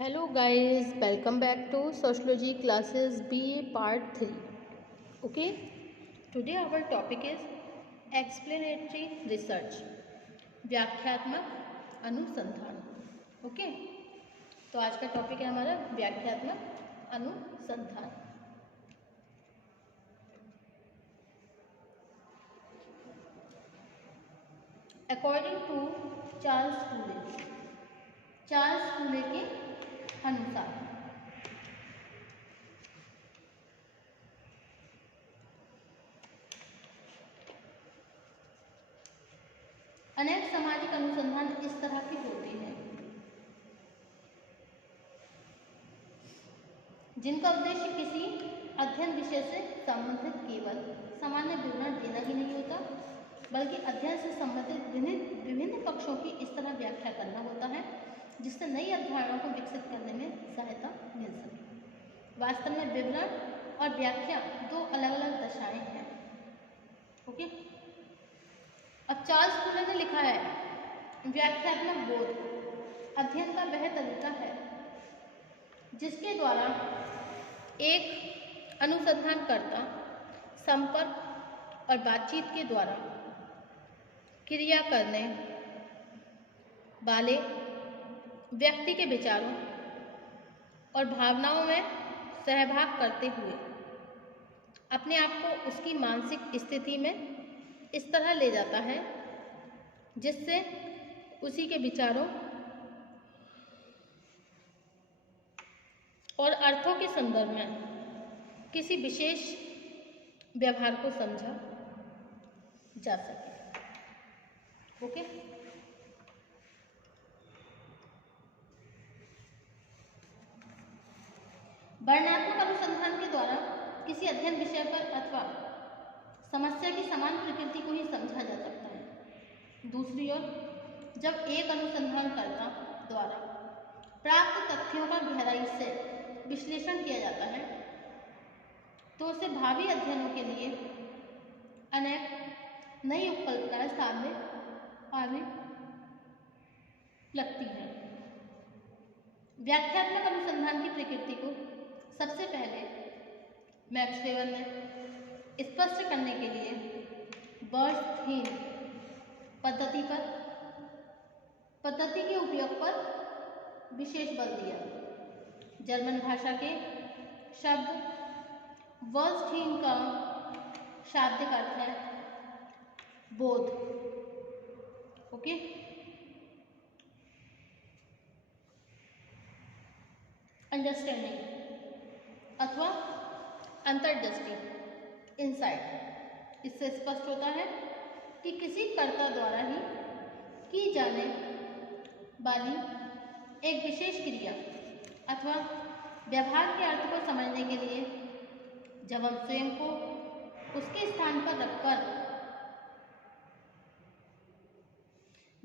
Hello guys, welcome back to Sociology classes BA part 3. Okay, today our topic is explanatory research, व्याख्यात्मक अनुसंधान. Okay, तो आज का topic है हमारा व्याख्यात्मक अनुसंधान. According to चार्ल्स कूले के अनुसार अनेक सामाजिक अनुसंधान इस तरह के होते हैं जिनका उद्देश्य किसी अध्ययन विषय से संबंधित केवल सामान्य विवरण देना ही नहीं होता, बल्कि अध्ययन से संबंधित विभिन्न पक्षों की इस तरह व्याख्या करना होता है जिससे नई अवधारणाओं को विकसित करने में सहायता मिल सके. वास्तव में विवरण और व्याख्या दो अलग अलग दशाएं हैं. ओके, अब चार्ल्स कूले ने लिखा है, व्याख्यात्मक बोध अध्ययन का वह तरीका है जिसके द्वारा एक अनुसंधानकर्ता संपर्क और बातचीत के द्वारा क्रिया करने वाले व्यक्ति के विचारों और भावनाओं में सहभाग करते हुए अपने आप को उसकी मानसिक स्थिति में इस तरह ले जाता है जिससे उसी के विचारों और अर्थों के संदर्भ में किसी विशेष व्यवहार को समझा जा सके. ओके, वर्णनात्मक अनुसंधान के द्वारा किसी अध्ययन विषय पर अथवा समस्या की समान प्रकृति को ही समझा जा सकता है. दूसरी ओर, जब एक अनुसंधानकर्ता द्वारा प्राप्त तथ्यों का गहराई से विश्लेषण किया जाता है तो उसे भावी अध्ययनों के लिए अनेक नई उपकल्पनाएं सामने आने लगती हैं. व्याख्यात्मक अनुसंधान की प्रकृति को सबसे पहले मैक्स वेबर ने स्पष्ट करने के लिए बर्नस्टीन पद्धति के उपयोग पर विशेष बल दिया. जर्मन भाषा के शब्द बर्नस्टीन का शाब्दिक अर्थ है बोध. ओके, अंडरस्टैंडिंग अथवा अंतर्दृष्टि, इंसाइट. इससे स्पष्ट होता है कि किसी कर्ता द्वारा ही की जाने वाली एक विशेष क्रिया अथवा व्यवहार के अर्थ को समझने के लिए जब हम स्वयं को उसके स्थान पर रखकर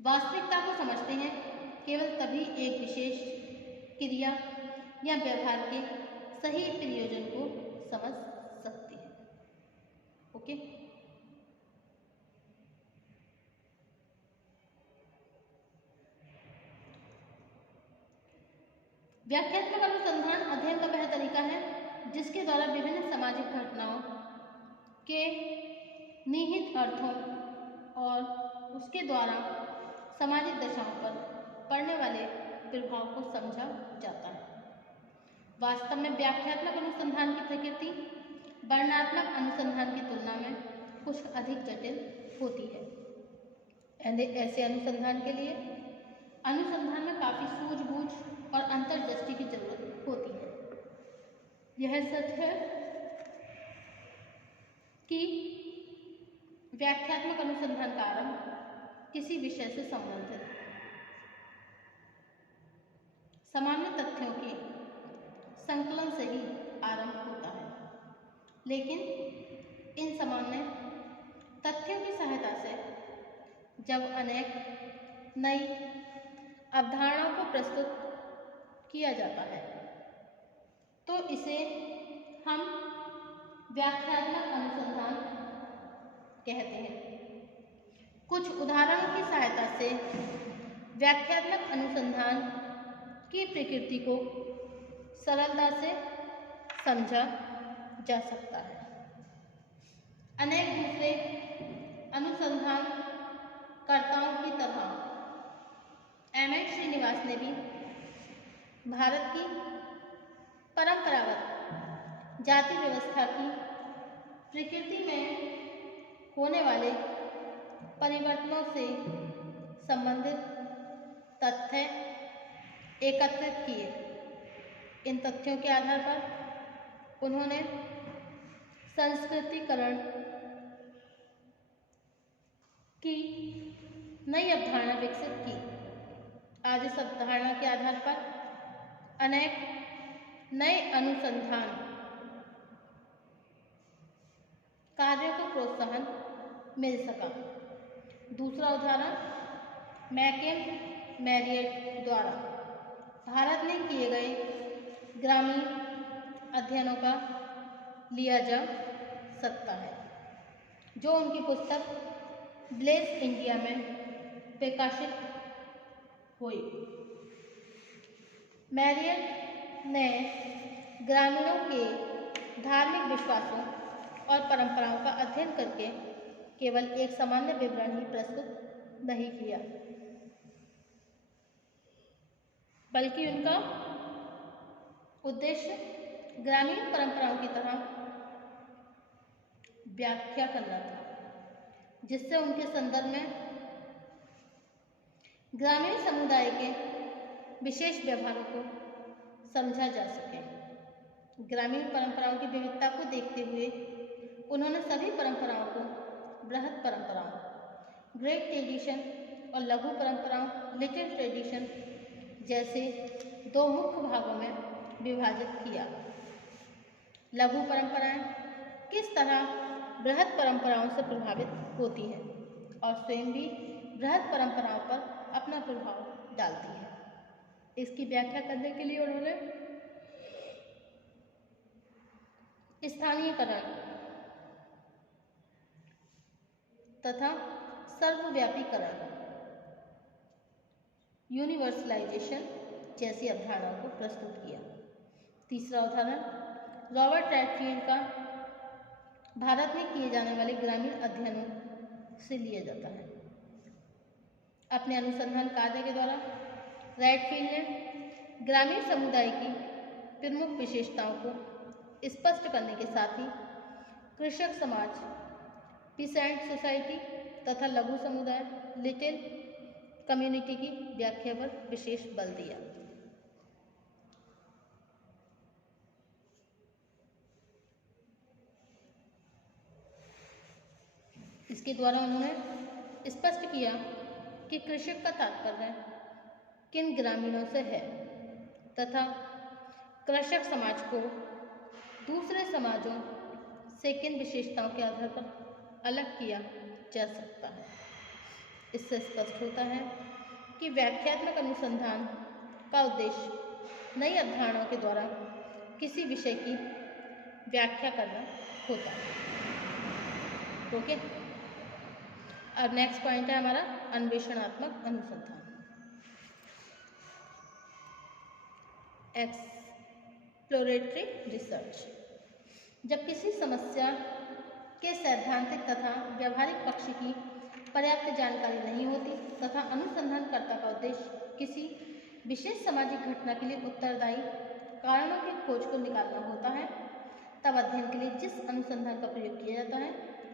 वास्तविकता को समझते हैं, केवल तभी एक विशेष क्रिया या व्यवहार के सही प्रयोजन को समझ सकते हैं. ओके, व्याख्यात्मक अनुसंधान अध्ययन का वह तरीका है जिसके द्वारा विभिन्न सामाजिक घटनाओं के निहित अर्थों और उसके द्वारा सामाजिक दशाओं पर पड़ने वाले प्रभाव को समझा जाता है. वास्तव में व्याख्यात्मक अनुसंधान की प्रकृति वर्णनात्मक अनुसंधान की तुलना में कुछ अधिक जटिल होती है. ऐसे अनुसंधान के लिए अनुसंधान में काफ़ी सूझबूझ और अंतर्दृष्टि की जरूरत होती है. यह सच है कि व्याख्यात्मक अनुसंधान का आरंभ किसी विषय से संबंधित सामान्य तथ्यों के संकलन से ही आरंभ होता है, लेकिन इन सामान्य तथ्यों की सहायता से जब अनेक नई अवधारणाओं को प्रस्तुत किया जाता है तो इसे हम व्याख्यात्मक अनुसंधान कहते हैं. कुछ उदाहरणों की सहायता से व्याख्यात्मक अनुसंधान की प्रकृति को सरलता से समझा जा सकता है। अनेक दूसरे अनुसंधानकर्ताओं की तरह M.N. श्रीनिवास ने भी भारत की परंपरागत जाति व्यवस्था की प्रकृति में होने वाले परिवर्तनों से संबंधित तथ्य एकत्रित किए। इन तथ्यों के आधार पर उन्होंने संस्कृतिकरण की नई अवधारणा विकसित की। आज इस अवधारणा के आधार पर अनेक नए अनुसंधान कार्यों को प्रोत्साहन मिल सका। दूसरा उदाहरण मैकेम मैरियट द्वारा भारत में किए गए ग्रामीण अध्ययनों का लिया जा सकता है, जो उनकी पुस्तक ब्लेस इंडिया में प्रकाशित हुई। मैरियट ने ग्रामीणों के धार्मिक विश्वासों और परंपराओं का अध्ययन करके केवल एक सामान्य विवरण ही प्रस्तुत नहीं किया, बल्कि उनका उद्देश्य ग्रामीण परंपराओं की तरह व्याख्या करना था, जिससे उनके संदर्भ में ग्रामीण समुदाय के विशेष व्यवहारों को समझा जा सके। ग्रामीण परंपराओं की विविधता को देखते हुए उन्होंने सभी परंपराओं को बृहद परंपराओं ग्रेट ट्रेडिशन और लघु परंपराओं लिटिल ट्रेडिशन जैसे दो मुख्य भागों में विभाजित किया। लघु परंपराएं किस तरह बृहद परंपराओं से प्रभावित होती हैं और स्वयं भी बृहद परंपराओं पर अपना प्रभाव डालती है। इसकी व्याख्या करने के लिए उन्होंने स्थानीयकरण तथा सर्वव्यापीकरण यूनिवर्सलाइजेशन जैसी अवधारणाओं को प्रस्तुत किया। तीसरा उदाहरण रॉबर्ट रैटफील्ड का भारत में किए जाने वाले ग्रामीण अध्ययनों से लिया जाता है। अपने अनुसंधान कार्य के द्वारा रैटफील्ड ने ग्रामीण समुदाय की प्रमुख विशेषताओं को स्पष्ट करने के साथ ही कृषक समाज, पीसेंट सोसाइटी तथा लघु समुदाय लिटिल कम्युनिटी की व्याख्या पर विशेष बल दिया। इसके द्वारा उन्होंने स्पष्ट किया कि कृषक का तात्पर्य किन ग्रामीणों से है तथा कृषक समाज को दूसरे समाजों से किन विशेषताओं के आधार पर अलग किया जा सकता है। इससे स्पष्ट होता है कि व्याख्यात्मक अनुसंधान का उद्देश्य नई अवधारणाओं के द्वारा किसी विषय की व्याख्या करना होता है। ओके, अब नेक्स्ट पॉइंट है हमारा अन्वेषणात्मक अनुसंधान। Exploratory research. जब किसी समस्या के सैद्धांतिक तथा व्यावहारिक पक्ष की पर्याप्त जानकारी नहीं होती तथा अनुसंधानकर्ता का उद्देश्य किसी विशेष सामाजिक घटना के लिए उत्तरदायी कारणों की खोज को निकालना होता है, तब अध्ययन के लिए जिस अनुसंधान का प्रयोग किया जाता है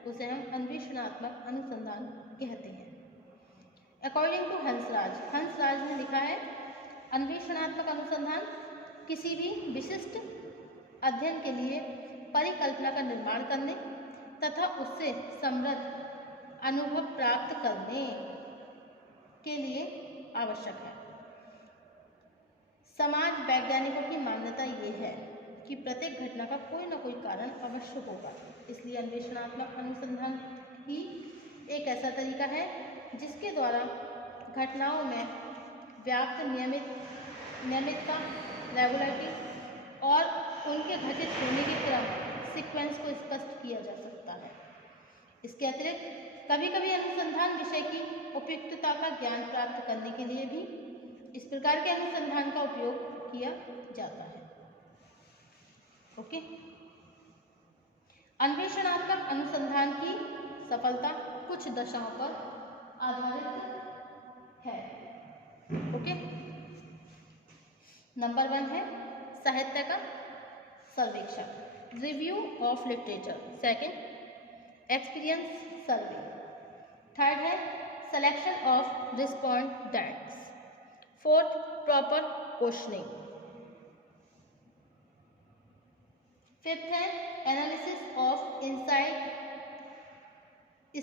उसे हम अन्वेषणात्मक अनुसंधान कहते हैं। अकॉर्डिंग टू हंसराज ने लिखा है, अन्वेषणात्मक अनुसंधान किसी भी विशिष्ट अध्ययन के लिए परिकल्पना का निर्माण करने तथा उससे समृद्ध अनुभव प्राप्त करने के लिए आवश्यक है। समाज वैज्ञानिकों की मान्यता ये है कि प्रत्येक घटना का कोई न कोई कारण अवश्य होगा, इसलिए अन्वेषणात्मक अनुसंधान ही एक ऐसा तरीका है जिसके द्वारा घटनाओं में व्याप्त नियमितता, रेगुलरिटी और उनके घटित होने के क्रम सीक्वेंस को स्पष्ट किया जा सकता है। इसके अतिरिक्त कभी कभी अनुसंधान विषय की उपयुक्तता का ज्ञान प्राप्त करने के लिए भी इस प्रकार के अनुसंधान का उपयोग किया जाता है। ओके, अन्वेषणात्मक अनुसंधान की सफलता कुछ दशाओं पर आधारित है। ओके, नंबर 1 है साहित्य का सर्वेक्षण, review of literature. Second, experience survey. Third है selection of respondents. Fourth, proper questioning. Fifth है analysis of insight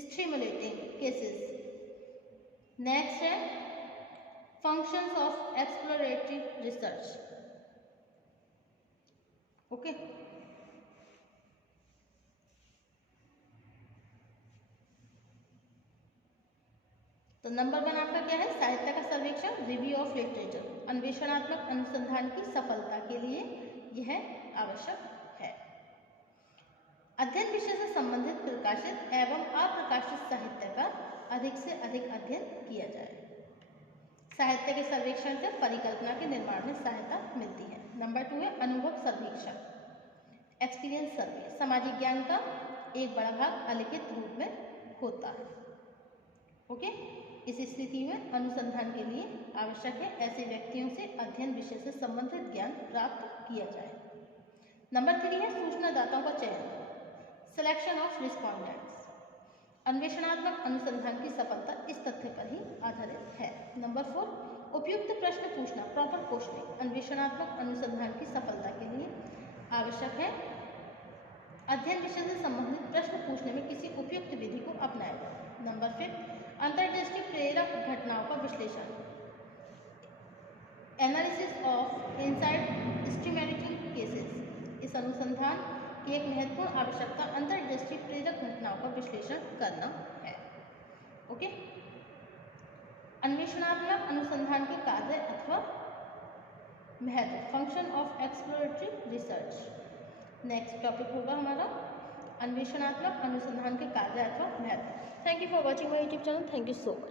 stimulating cases. Next है functions of exploratory research. Okay, तो नंबर 1 आपका क्या है, साहित्य का सर्वेक्षण, रिव्यू ऑफ लिटरेचर। अन्वेषणात्मक अनुसंधान की सफलता के लिए यह आवश्यक है। अध्ययन विषय से संबंधित प्रकाशित एवं अप्रकाशित साहित्य का अधिक से अधिक अध्ययन किया जाए। साहित्य के सर्वेक्षण से परिकल्पना के निर्माण में सहायता मिलती है। नंबर 2 है अनुभव सर्वेक्षण, एक्सपीरियंस सर्वे। सामाजिक ज्ञान का एक बड़ा भाग अलिखित रूप में होता है। ओके, इस स्थिति में अनुसंधान के लिए आवश्यक है ऐसे व्यक्तियों से अध्ययन विषय से संबंधित ज्ञान प्राप्त किया जाए। नंबर 3 है सूचनादाताओं का चयन, सिलेक्शन ऑफ रिस्पोंडेंट्स। अन्वेषणात्मक अनुसंधान की सफलता इस तथ्य पर ही आधारित है। नंबर 4, उपयुक्त प्रश्न पूछना, प्रॉपर क्वेश्चनिंग। अन्वेषणात्मक अनुसंधान की सफलता के लिए आवश्यक है अध्ययन विषय से संबंधित प्रश्न पूछने में किसी उपयुक्त विधि को अपनाया जाए। नंबर 5, अंतर्दृष्टि प्रेरक घटनाओं का विश्लेषण, analysis of insight stimulating cases. इस अनुसंधान की एक महत्वपूर्ण आवश्यकता अंतर्दृष्टि प्रेरक घटनाओं का विश्लेषण करना है। ओके, अन्वेषणात्मक अनुसंधान के कार्य अथवा महत्व, function of exploratory research. Next topic होगा हमारा अन्वेषणात्मक अनुसंधान के कार्य अथवा महत्व। Thank you for watching my YouTube channel. Thank you so much.